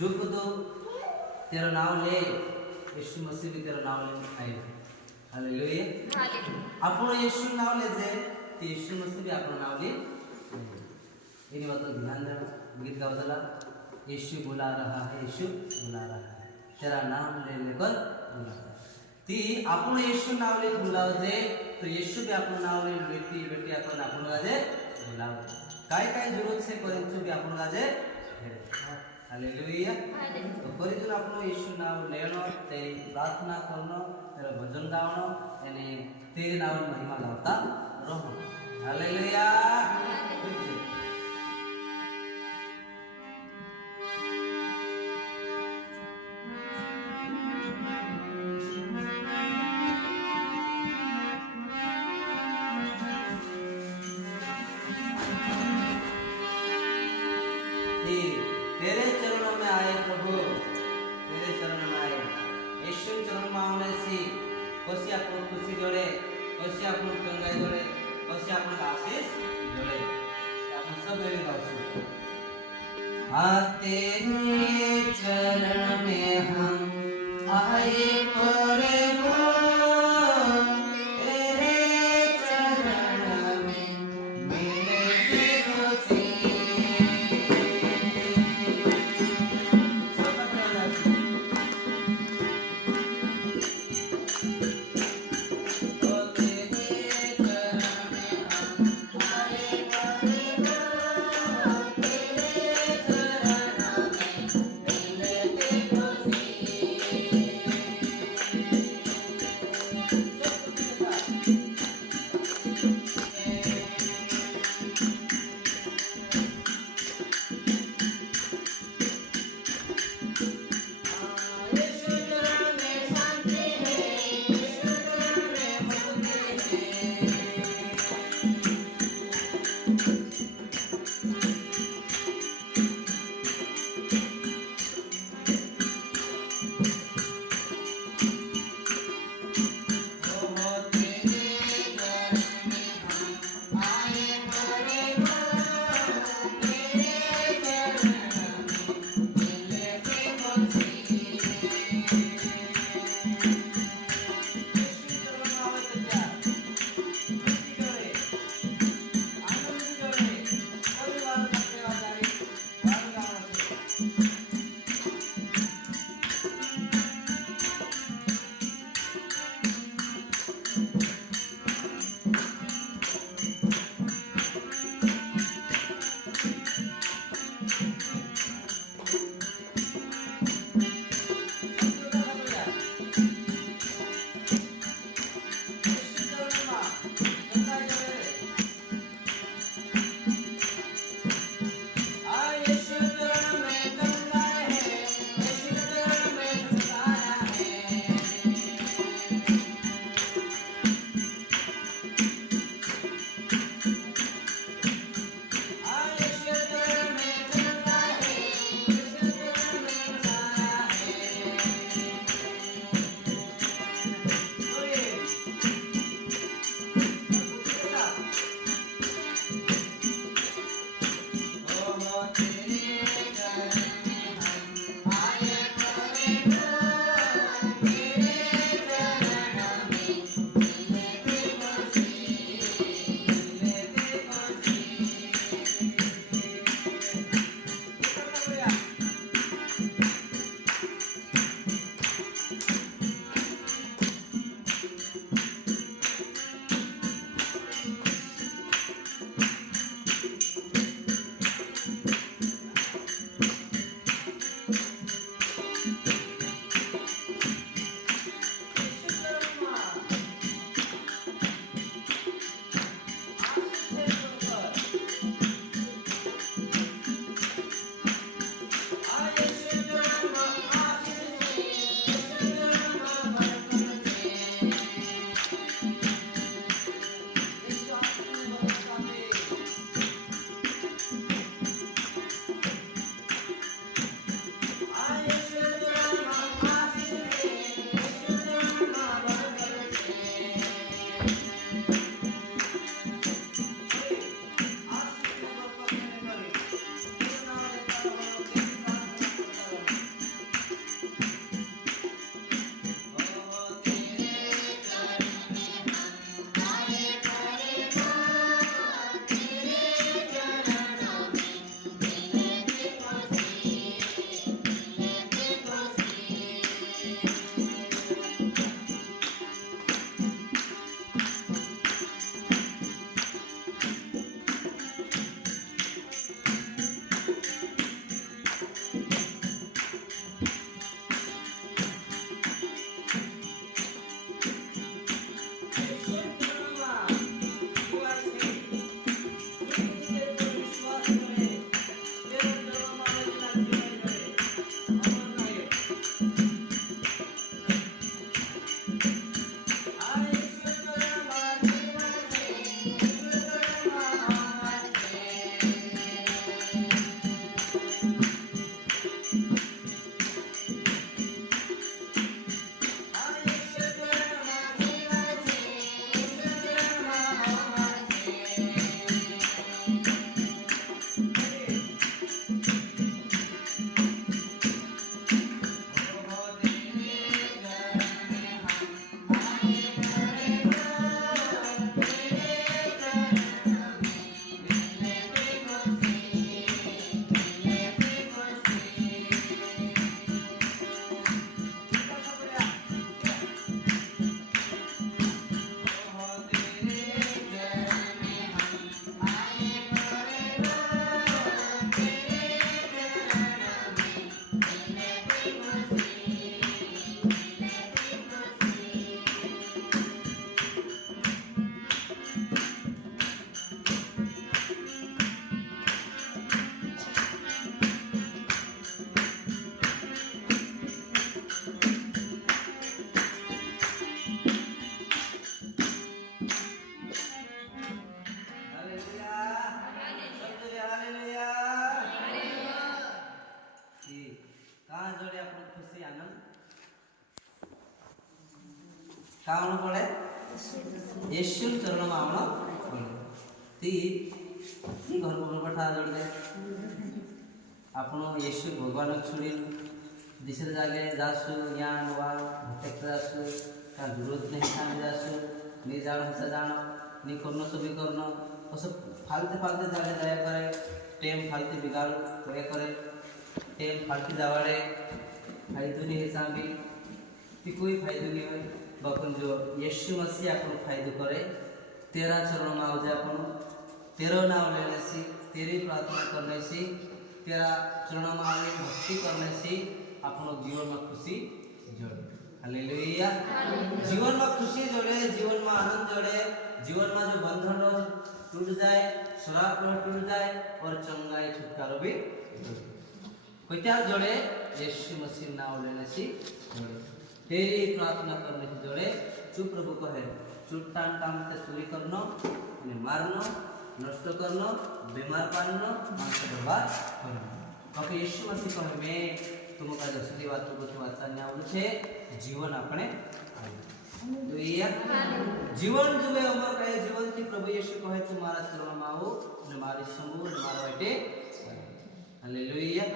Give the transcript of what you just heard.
जो तो तेरा नाम ले यीशु मसीह भी तेरा नाम ले आए हालेलुया आपण यीशु नाम ले जे ते यीशु मसीह भी आपण नाम ले इन बात ध्यान देना गीत गावला यीशु बुला रहा है यीशु बुला रहा है तेरा नाम ले लेकर बुला ती आपण यीशु नाम ले बुलाव जे तो यीशु भी आपण नाम ले बेटी बेटी आपण आपण गाजे बुलाव काय काय जरूरत से करेछु भी आपण गाजे हालेलुया तो परिजन आपण यीशु नाम लेनो ते प्रार्थना करनो तेरा भजन गावनो यानी तेरे नाम महिमा गावता रहो हालेलुया तेरे चरणों में आए प्रभु तेरे चरण में आए यीशु चरण में आने से कोसी आपको खुशी जोड़े कोसी आपको चंगाई जोड़े कोसी आपको आशीष जोड़े आपको सब मेरे गाँव तेरे चरण में हम आए प्रभु कहाँ जोड़े अपन खुशी आनंद कहाँ पड़े यीशु चरण में आवण ती घर को पठा जोड़ दे आपण यीशु भगवान छोड़ी दूसरे जागे जासु ज्ञान वाल भटकते जासु का जरूरत नहीं खाने जासु नहीं जान से जानो नहीं करनो सभी करनो और सब फालतू फालतू जागे जाया करे टेम फालतू बिगाड़ करे करे टेम फालतू जावाड़े फायदो नहीं है सांभी ती कोई फायदो नहीं है बापन जो यीशु मसीह अपन फायदो करे तेरा चरण में आओ जाए अपन तेरा नाम लेने से तेरी प्रार्थना करने से तेरा चरण में आने भक्ति करने से अपनो जीवन में खुशी जोड़े हालेलुया जीवन में खुशी जोड़े जीवन में आनंद जोड़े जीवन में जो बंधन टूट जाए श्राप टूट जाए और चंगाई छुटकारा भी कोई क्या जोड़े यीशु मसीह नाम लेने से जोड़े तेरी प्रार्थना करने से जोड़े चुप प्रभु को है चुट्टान काम से चोरी करना मारना नष्ट करना बीमार पाड़ना मानस बर्बाद करना क्योंकि यीशु मसीह कहे मैं तुमका जसुदी वातो को वाचान्या आवडे छे जीवन આપણે હાલેલુયા જીવન जुवे अमर कहे जीवन થી प्रभु यीशु कहे તું મારા ચરણમાં આવો અને મારી સંગો અને મારા વાટે હાલેલુયા